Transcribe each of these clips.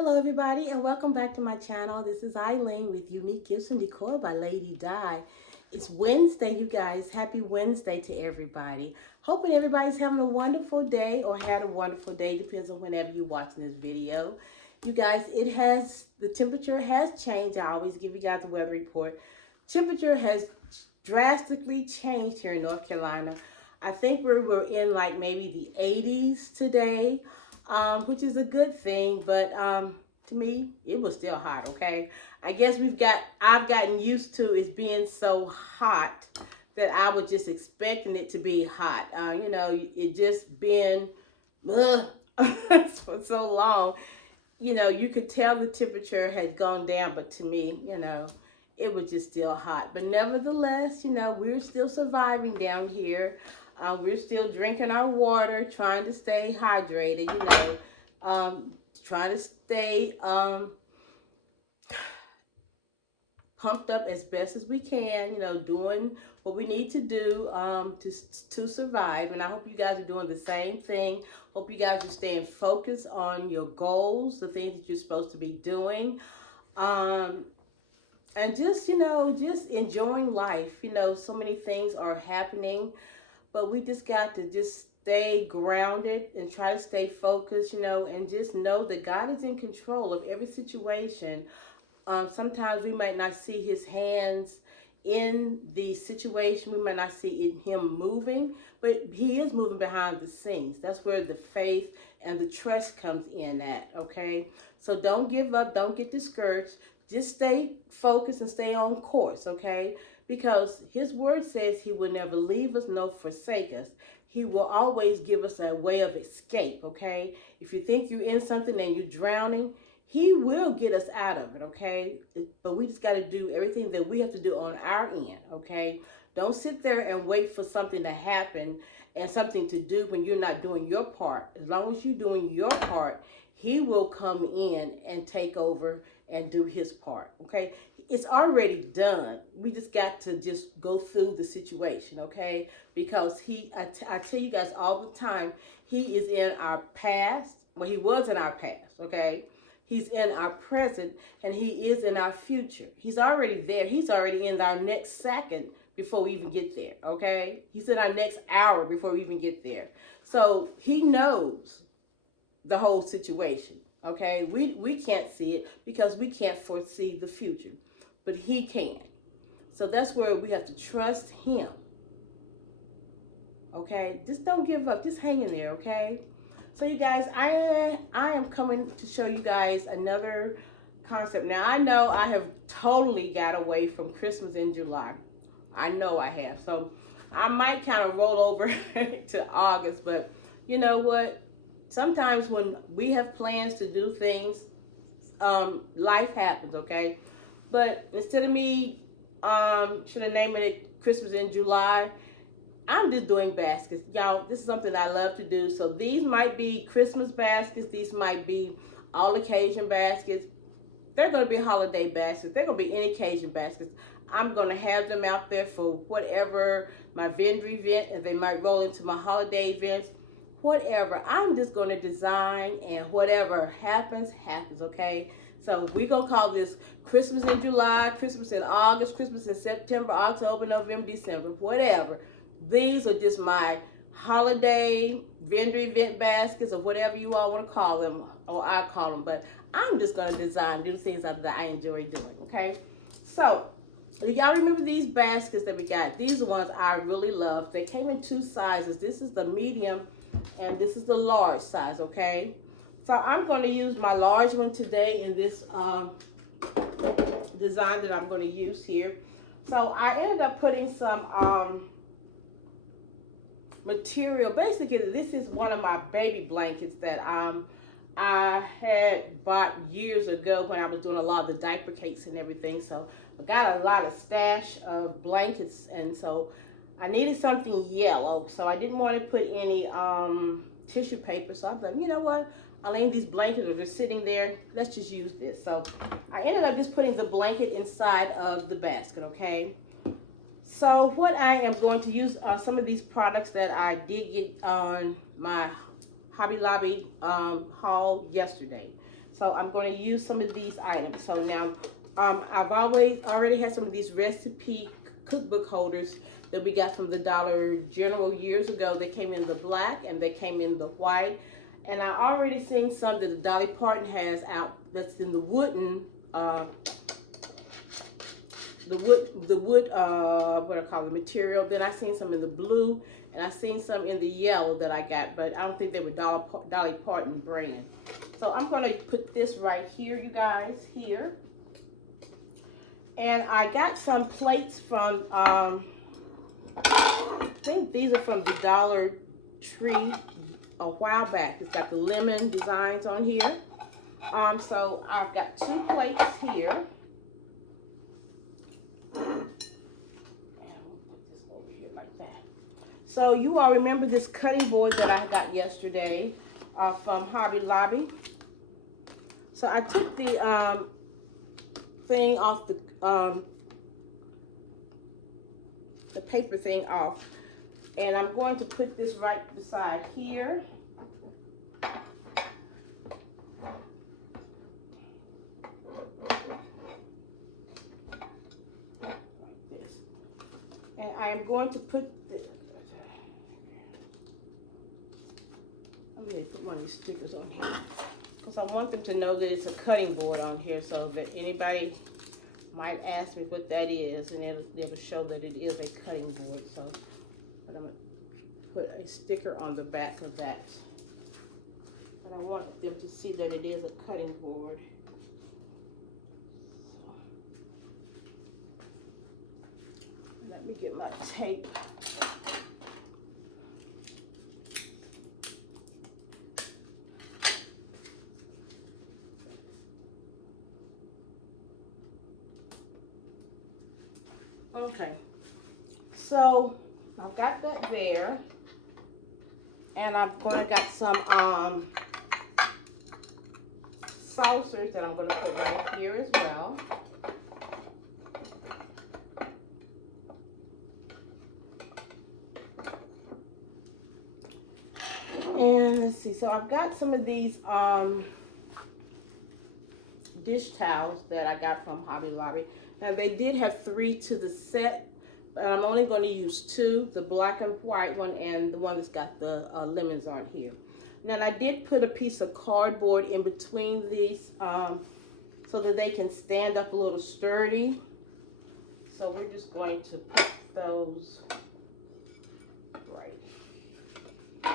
Hello everybody and welcome back to my channel. This is Eileen with Unique Gifts and Decor by Lady Di. It's Wednesday, you guys. Happy Wednesday to everybody. Hoping everybody's having a wonderful day or had a wonderful day. Depends on whenever you're watching this video. You guys, the temperature has changed. I always give you guys a weather report. Temperature has drastically changed here in North Carolina. I think we're in like maybe the 80s today, which is a good thing, but to me, it was still hot, okay? I guess I've gotten used to it being so hot that I was just expecting it to be hot. It just been for so long. You could tell the temperature had gone down, but to me, it was just still hot. But nevertheless, we're still surviving down here. We're still drinking our water, trying to stay hydrated, trying to stay pumped up as best as we can, doing what we need to do to survive. And I hope you guys are doing the same thing. Hope you guys are staying focused on your goals, the things that you're supposed to be doing. And just enjoying life. So many things are happening, but we just got to just stay grounded and try to stay focused, and just know that God is in control of every situation. Sometimes we might not see his hands in the situation. We might not see him moving, but he is moving behind the scenes. That's where the faith and the trust comes in at, okay? So don't give up. Don't get discouraged. Just stay focused and stay on course, okay? Because his word says he will never leave us nor forsake us. He will always give us a way of escape, okay? If you think you're in something and you're drowning, he will get us out of it, okay? But we just got to do everything that we have to do on our end, okay? Don't sit there and wait for something to happen and something to do when you're not doing your part. As long as you're doing your part, he will come in and take over and do his part, okay? It's already done. We just got to just go through the situation, okay? Because I tell you guys all the time, he is in our past. Well, he was in our past, okay? He's in our present, and he is in our future. He's already there. He's already in our next second before we even get there, okay? He's in our next hour before we even get there. So he knows the whole situation, okay? We can't see it because we can't foresee the future, but he can. So that's where we have to trust him, okay? Just don't give up. Just hang in there, okay? So you guys, I am coming to show you guys another concept. Now I know I have totally got away from Christmas in July. I know I have. So I might kind of roll over to August, but you know what? Sometimes when we have plans to do things, life happens, okay? But instead of me should have named it Christmas in July, I'm just doing baskets. Y'all, this is something I love to do. So these might be Christmas baskets. These might be all occasion baskets. They're going to be holiday baskets. They're going to be any occasion baskets. I'm going to have them out there for whatever my vendor event, and they might roll into my holiday events. Whatever. I'm just going to design, and whatever happens, happens, okay? So we're going to call this Christmas in July, Christmas in August, Christmas in September, October, November, December, whatever. These are just my holiday vendor event baskets or whatever you all want to call them, or I call them. But I'm just going to design, do things that I enjoy doing, okay? So, y'all remember these baskets that we got? These are ones I really love. They came in two sizes. This is the medium and this is the large size, okay? So I'm going to use my large one today in this design that I'm going to use here. So I ended up putting some material. Basically, this is one of my baby blankets that I had bought years ago when I was doing a lot of the diaper cakes and everything. So I got a lot of stash of blankets, and so I needed something yellow. So I didn't want to put any tissue paper. So I was like, you know what? I'll leave these blankets are just sitting there. Let's just use this. So I ended up just putting the blanket inside of the basket, okay? So what I am going to use are some of these products that I did get on my Hobby Lobby haul yesterday. So I'm going to use some of these items. So now I've already had some of these recipe cookbook holders that we got from the Dollar General years ago. They came in the black and they came in the white. And I already seen some that the Dolly Parton has out that's in the wooden, what I call the material. Then I seen some in the blue, and I seen some in the yellow that I got, but I don't think they were Dolly Parton brand. So I'm going to put this right here, you guys, here. And I got some plates from, I think these are from the Dollar Tree a while back. It's got the lemon designs on here. So I've got 2 plates here. So you all remember this cutting board that I got yesterday from Hobby Lobby. So I took the thing off the paper thing off, and I'm going to put this right beside here. Like this. And I am going to put I'm going to put one of these stickers on here because I want them to know that it's a cutting board on here, so that anybody might ask me what that is, and it'll show that it is a cutting board. So, but I'm going to put a sticker on the back of that. But I want them to see that it is a cutting board. So, let me get my tape. Okay, so I've got that there, and I'm going to got some saucers that I'm going to put right here as well. And let's see, so I've got some of these dish towels that I got from Hobby Lobby. Now they did have 3 to the set, but I'm only going to use 2, the black and white one and the one that's got the lemons on here. Now I did put a piece of cardboard in between these so that they can stand up a little sturdy. So we're just going to put those right here.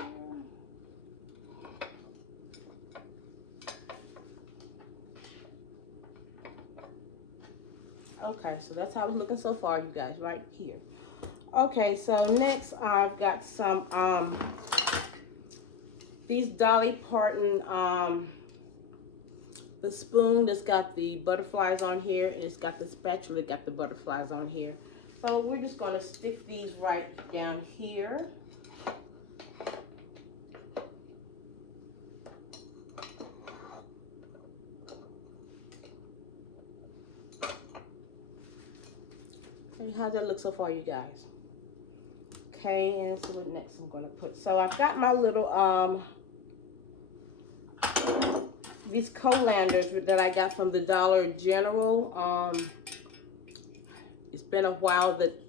Okay, so that's how it's looking so far, you guys, right here. Okay, so next I've got some, these Dolly Parton, the spoon that's got the butterflies on here, and it's got the spatula that got the butterflies on here. So we're just going to stick these right down here. How's that look so far, you guys? Okay, and so what next I'm going to put? So I've got my little, these colanders that I got from the Dollar General. It's been a while that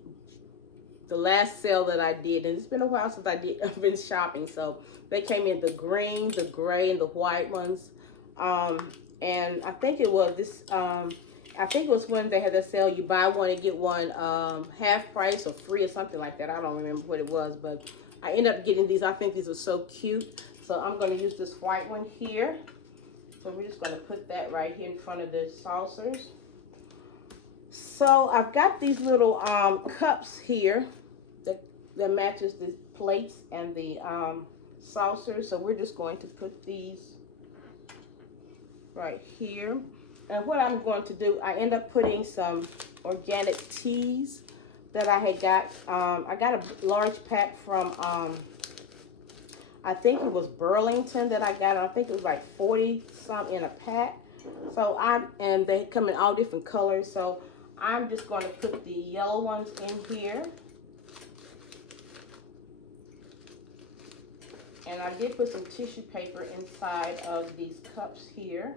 the last sale that I did, and it's been a while since I've been shopping. So they came in the green, the gray, and the white ones. And I think it was this, I think it was when they had that sale, you buy one and get one half price or free or something like that. I don't remember what it was, but I ended up getting these. I think these are so cute. So I'm going to use this white one here. So we're just going to put that right here in front of the saucers. So I've got these little cups here that matches the plates and the saucers. So we're just going to put these right here. And what I'm going to do, I end up putting some organic teas that I had got. I got a large pack from, I think it was Burlington that I got. I think it was like 40 some in a pack. So and they come in all different colors. So I'm just going to put the yellow ones in here. And I did put some tissue paper inside of these cups here.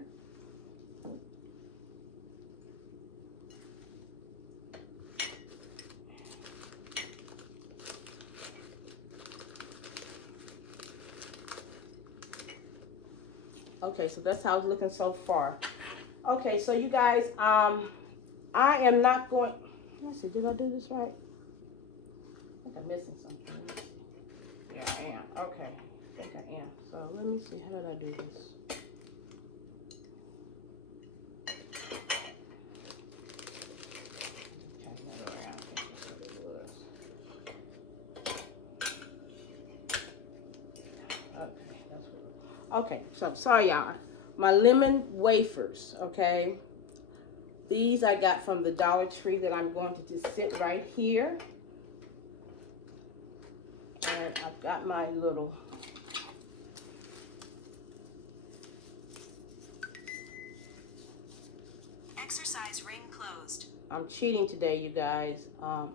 Okay, so that's how it's looking so far. Okay, so you guys, I am not going. Let's see, did I do this right? I think I'm missing something. Yeah, I am. Okay, I think I am. So let me see, how did I do this? Turn that around. I think that's what it was. Okay, that's what. Okay, so sorry, y'all. My lemon wafers. Okay, these I got from the Dollar Tree that I'm going to just sit right here. And I've got my little exercise ring closed. I'm cheating today, you guys, on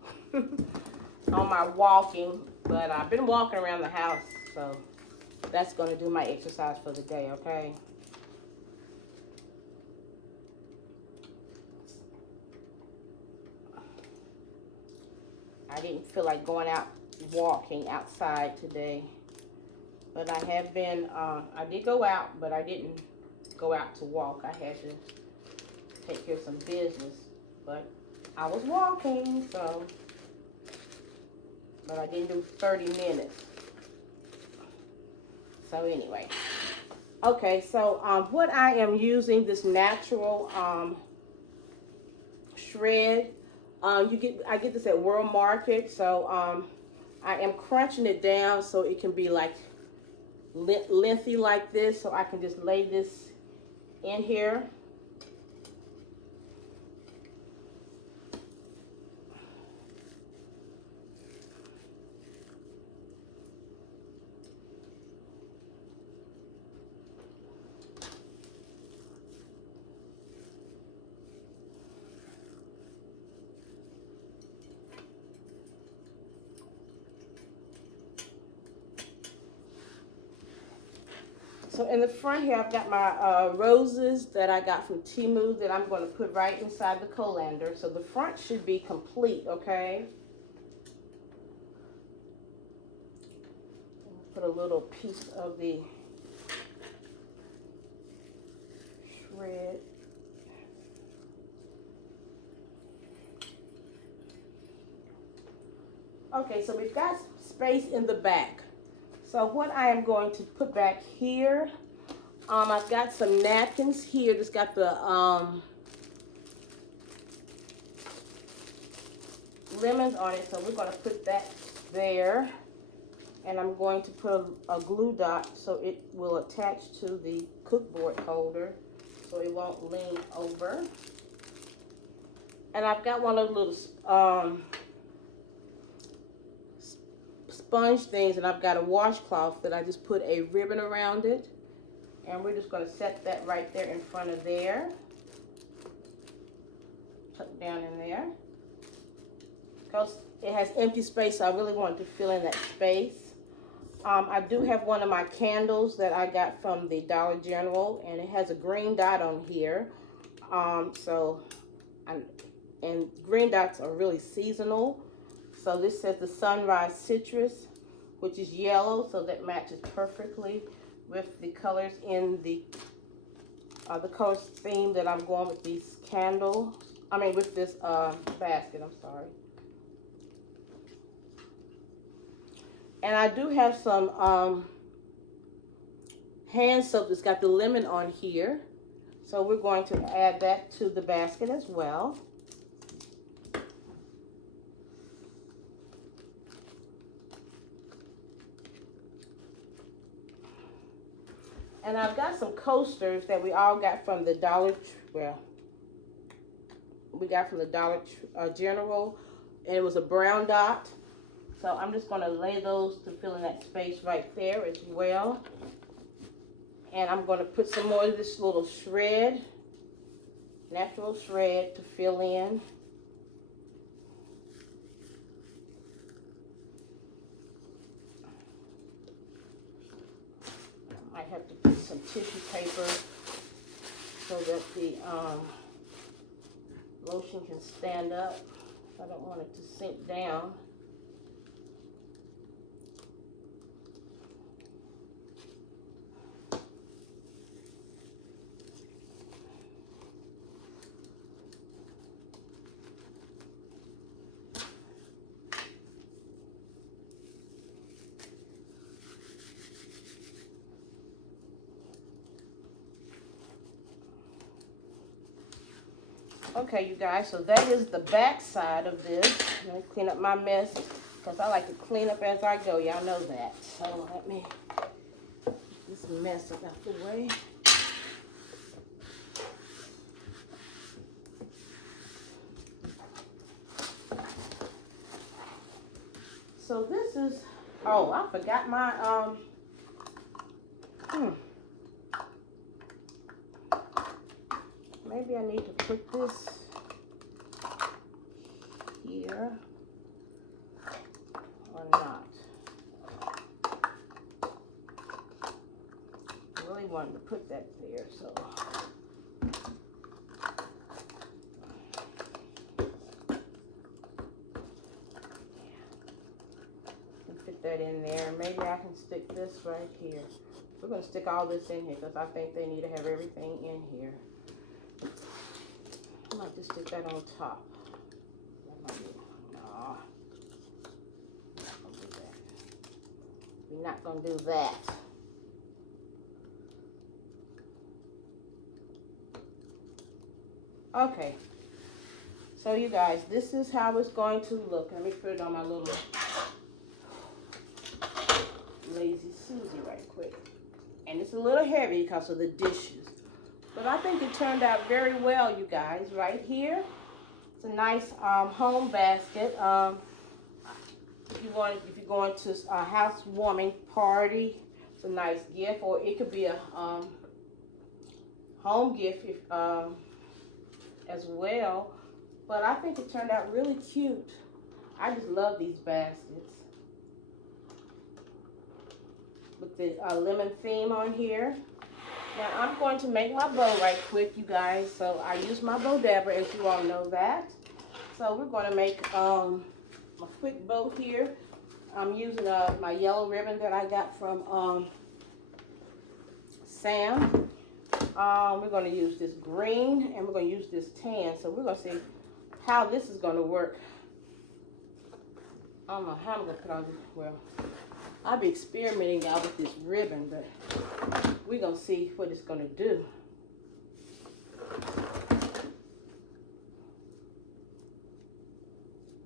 my walking, but I've been walking around the house, so that's going to do my exercise for the day, okay? I didn't feel like going out walking outside today, but I have been, I did go out, but I didn't go out to walk. I had to take care of some business, but I was walking, so, but I didn't do 30 minutes. So anyway, okay, so what I am using, this natural shred, I get this at World Market, so I am crunching it down so it can be like lengthy like this, so I can just lay this in here. So in the front here, I've got my roses that I got from Temu that I'm going to put right inside the colander. So the front should be complete, okay? Put a little piece of the shred. Okay, so we've got space in the back. So what I am going to put back here, I've got some napkins here. Just got the lemons on it, so we're going to put that there. And I'm going to put a glue dot so it will attach to the cookboard holder so it won't lean over. And I've got one of those little sponge things, and I've got a washcloth that I just put a ribbon around it, and we're just going to set that right there in front of there, tuck down in there, because it has empty space, so I really wanted to fill in that space. I do have one of my candles that I got from the Dollar General, and it has a green dot on here, and green dots are really seasonal. So this says the Sunrise Citrus, which is yellow, so that matches perfectly with the colors in the color theme that I'm going with these candles. I mean, with this basket, I'm sorry. And I do have some hand soap that's got the lemon on here. So we're going to add that to the basket as well. And I've got some coasters that we all got from the Dollar General, and it was a brown dot. So I'm just going to lay those to fill in that space right there as well. And I'm going to put some more of this little shred, natural shred, to fill in. I might have to put some tissue paper so that the lotion can stand up. I don't want it to sink down. Okay, you guys, so that is the back side of this. Let me clean up my mess, because I like to clean up as I go. Y'all know that. So let me get this mess out the way. So this is, oh, I forgot my, maybe I need to put this here or not. I really wanted to put that there, so. Fit that in there. Maybe I can stick this right here. We're going to stick all this in here because I think they need to have everything in here. I might just stick that on top. No, we're not going to do that. Okay. So you guys, this is how it's going to look. Let me put it on my little Lazy Susie right quick. And it's a little heavy because of the dishes. But I think it turned out very well, you guys. Right here, it's a nice home basket. If you're going to a housewarming party, it's a nice gift, or it could be a home gift if, as well. But I think it turned out really cute. I just love these baskets with the lemon theme on here. Now I'm going to make my bow right quick, you guys. So I use my bow dabber, as you all know that. So we're going to make a quick bow here. I'm using my yellow ribbon that I got from Sam. We're going to use this green and we're going to use this tan. So we're going to see how this is going to work. I don't know how I'm going to put on this. Well, I'll be experimenting out with this ribbon, but we're going to see what it's going to do.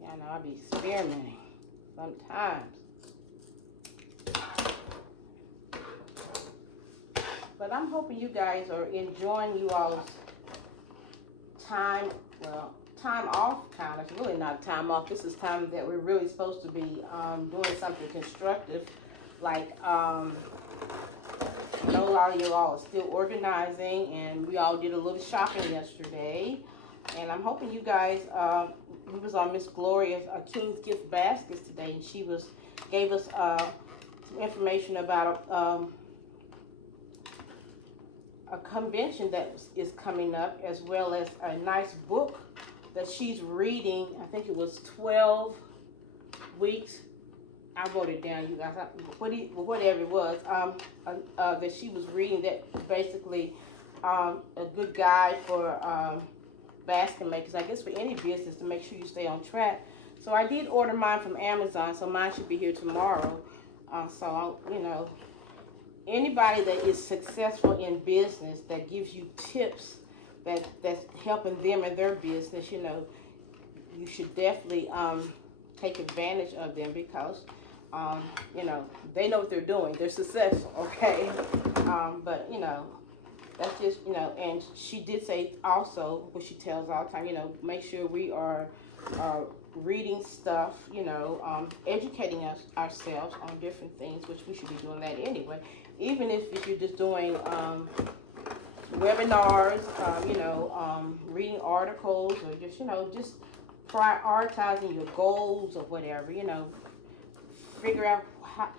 Yeah, I know I'll be experimenting sometimes. But I'm hoping you guys are enjoying you all's time, well, time off kind of. It's really not time off. This is time that we're really supposed to be doing something constructive. Like, I know a lot of you all are still organizing, and we all did a little shopping yesterday. And I'm hoping you guys, we was on Miss Gloria's King's Gift Baskets today, and she gave us some information about a convention that is coming up, as well as a nice book that she's reading. I think it was 12 weeks. I wrote it down, you guys. Whatever it was, that she was reading, that basically a good guide for basket makers. I guess for any business, to make sure you stay on track. So I did order mine from Amazon, so mine should be here tomorrow. So you know, anybody that is successful in business, that gives you tips that's helping them in their business, you know, you should definitely take advantage of them, because you know, they know what they're doing. They're successful, okay? But you know, that's just, you know, and she did say also, what she tells all the time, you know, make sure we are reading stuff, you know, educating ourselves on different things, which we should be doing that anyway. Even if you're just doing webinars, you know, reading articles, or just, you know, just prioritizing your goals or whatever, you know, figure out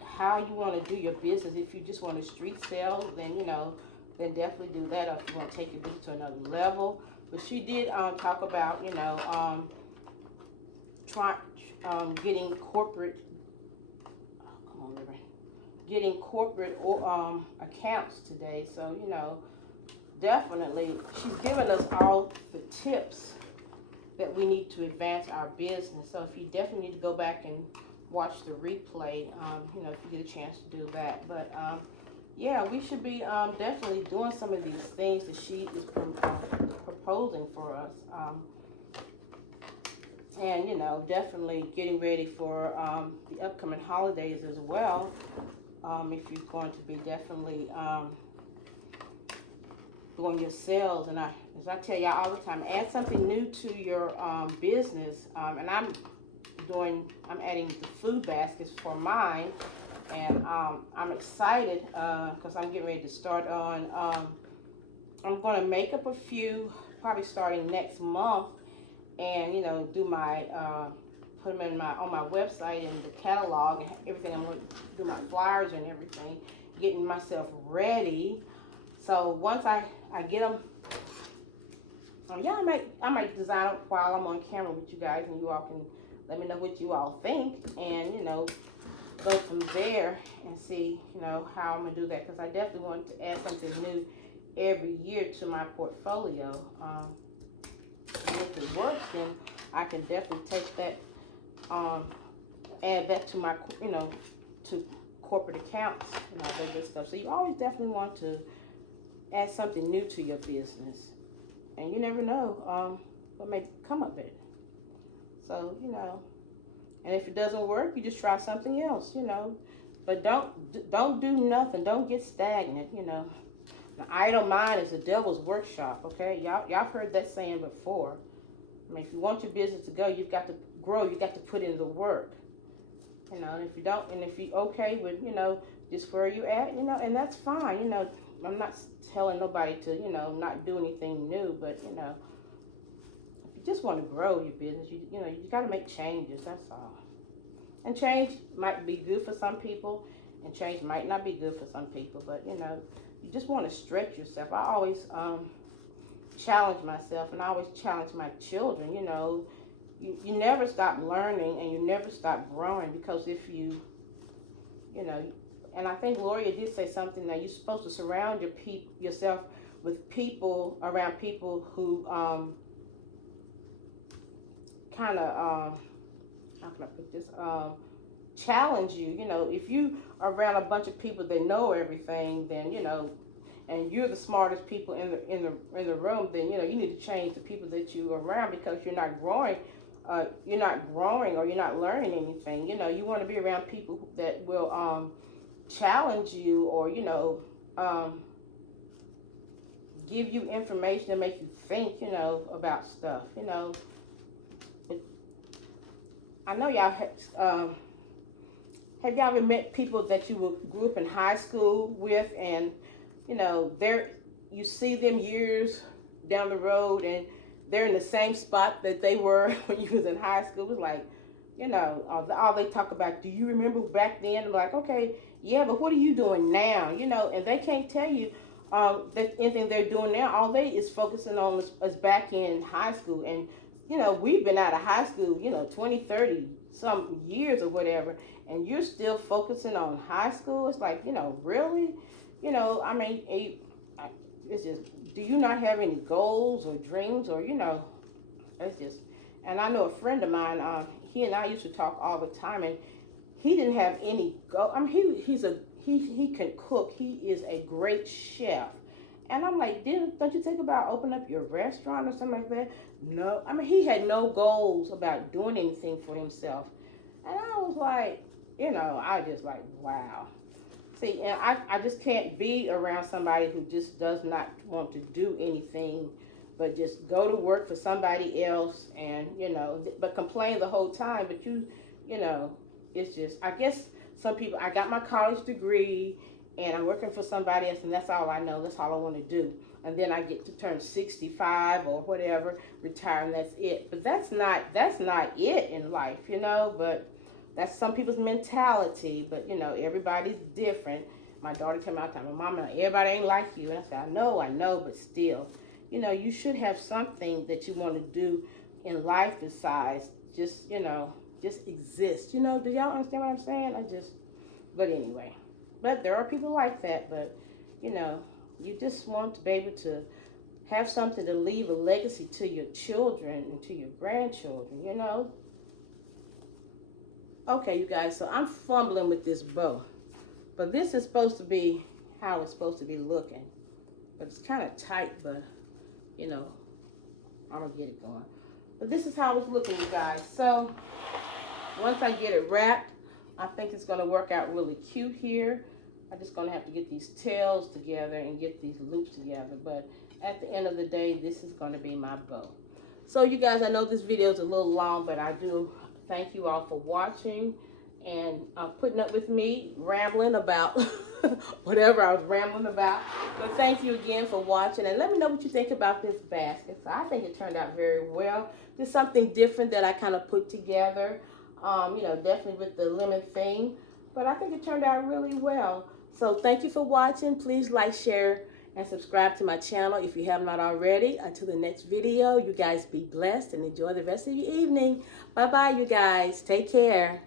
how you want to do your business. If you just want to street sell, then, you know, then definitely do that if you want to take your business to another level. But she did talk about, try getting corporate. Oh, come on, River. Getting corporate accounts today. So definitely, she's given us all the tips that we need to advance our business. So if you definitely need to go back and watch the replay, if you get a chance to do that. But yeah, we should be definitely doing some of these things that she is proposing for us. And definitely getting ready for the upcoming holidays as well. If you're going to be definitely doing your sales, and as I tell y'all all the time, add something new to your business. And I'm adding the food baskets for mine, and I'm excited because I'm getting ready to start on. I'm going to make up a few, probably starting next month, and do my put them on my website and the catalog and everything. I'm going to do my flyers and everything, getting myself ready. So once I get them, I might design it while I'm on camera with you guys, and you all can let me know what you all think, and go from there and see how I'm gonna do that, because I definitely want to add something new every year to my portfolio. And if it works, then I can definitely take that, add that to my to corporate accounts and all that good stuff. So you always definitely want to add something new to your business, and you never know what may come of it. So and if it doesn't work, you just try something else, But don't do nothing. Don't get stagnant, An idle mind is the devil's workshop. Okay, y'all heard that saying before. I mean, if you want your business to go, you've got to grow. You got to put in the work. And if you don't, and if you okay with just where you at, and that's fine. I'm not telling nobody to not do anything new, but if you just want to grow your business, you got to make changes. That's all. And change might be good for some people, and change might not be good for some people. But you just want to stretch yourself. I always challenge myself, and I always challenge my children. You never stop learning, and you never stop growing, because if you and I think Gloria did say something that you're supposed to surround yourself with people, around people who kind of how can I put this, challenge you. If you are around a bunch of people that know everything, then and you're the smartest people in the room, then you need to change the people that you are around, because you're not growing. Or you're not learning anything. You want to be around people that will challenge you, or give you information to make you think about stuff. I know y'all have y'all ever met people that you grew up in high school with, and you see them years down the road, and they're in the same spot that they were when you was in high school. It was like, all they talk about, do you remember back then? I'm like, okay, yeah, but what are you doing now? And they can't tell you that anything they're doing now. All they is focusing on is back in high school. And, we've been out of high school, 20, 30 some years or whatever, and you're still focusing on high school. It's like, really? I mean, it's just, do you not have any goals or dreams, or it's just. And I know a friend of mine, he and I used to talk all the time, and he didn't have any goal. I mean, he can cook. He is a great chef. And I'm like, don't you think about opening up your restaurant or something like that? No. I mean, he had no goals about doing anything for himself. And I was like, I just like, wow. See, and I just can't be around somebody who just does not want to do anything but just go to work for somebody else, and but complain the whole time. But it's just, I guess some people, I got my college degree and I'm working for somebody else, and that's all I know, that's all I want to do. And then I get to turn 65 or whatever, retire, and that's it. But that's not it in life, but that's some people's mentality. But everybody's different. My daughter came out telling me, Mama, everybody ain't like you. And I said, I know, but still, you know, you should have something that you want to do in life besides just, you know, just exist. You know, do y'all understand what I'm saying? But anyway. But there are people like that, but, you know, you just want to be able to have something to leave a legacy to your children and to your grandchildren, you know. Okay, you guys, so I'm fumbling with this bow. But this is supposed to be how it's supposed to be looking. But it's kind of tight, but, you know, I'm going to get it going. But this is how it's looking, you guys. So, once I get it wrapped, I think it's going to work out really cute here. I'm just going to have to get these tails together and get these loops together. But at the end of the day, this is going to be my bow. So, you guys, I know this video is a little long, but I do thank you all for watching and putting up with me rambling about whatever I was rambling about. But thank you again for watching, and let me know what you think about this basket. So I think it turned out very well. Just something different that I kind of put together, you know, definitely with the lemon theme, but I think it turned out really well. So thank you for watching. Please like, share, and subscribe to my channel if you have not already. Until the next video, you guys be blessed and enjoy the rest of your evening. Bye-bye, you guys. Take care.